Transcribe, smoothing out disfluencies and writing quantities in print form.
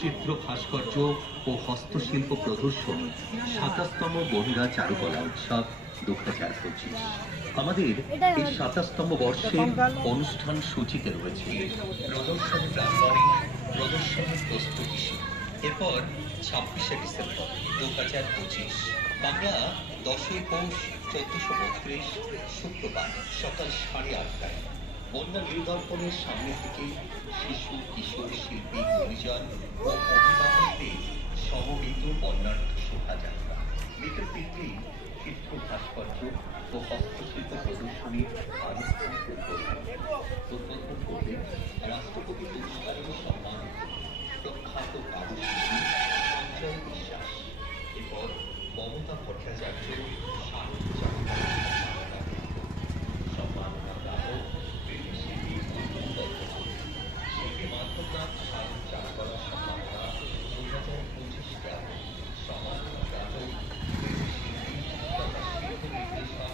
চিত্র ভাস্কর্য ও হস্তশিল্প প্রদর্শন ২৭তম বনগাঁ চারুকলা উৎসব ২০২৫। আমাদের এই ২৭তম বর্ষের অনুষ্ঠান সূচিতে রয়েছে প্রদর্শনী প্রাঙ্গণে প্রদর্শনীর প্রস্তুতি শিবির। এরপর ২৬শে ডিসেম্বর ২০২৫ বাংলা ১০ই পৌষ ১৪৩২ শুক্রবার সকাল ৮:৩০টায় বন্যা নির্দর্পণের সামনে থেকে শিশু কিশোর শিল্পী গুণীজন ও অভিভাবকদের সমবেত বর্ণাঢ্য শোভাযাত্রা। বিকেল ৩টেই চিত্র ভাস্কর্য ও হস্তশিল্প প্রদর্শনীর আনুষ্ঠানিক উদ্বোধন করবেন রাষ্ট্রপতি পুরস্কারে সম্মানিত প্রখ্যাত কারুশিল্পী সঞ্জয় বিশ্বাস। এরপর মমতা ভট্টাচার্য সম্মাননা প্রাপক শিল্পী শিল্পী মাধবনাথ সাধু চারুকলা সম্মাননা ২০২৫টা সম্মাননা প্রাপক শিল্পী তথা শিল্প নির্দেশক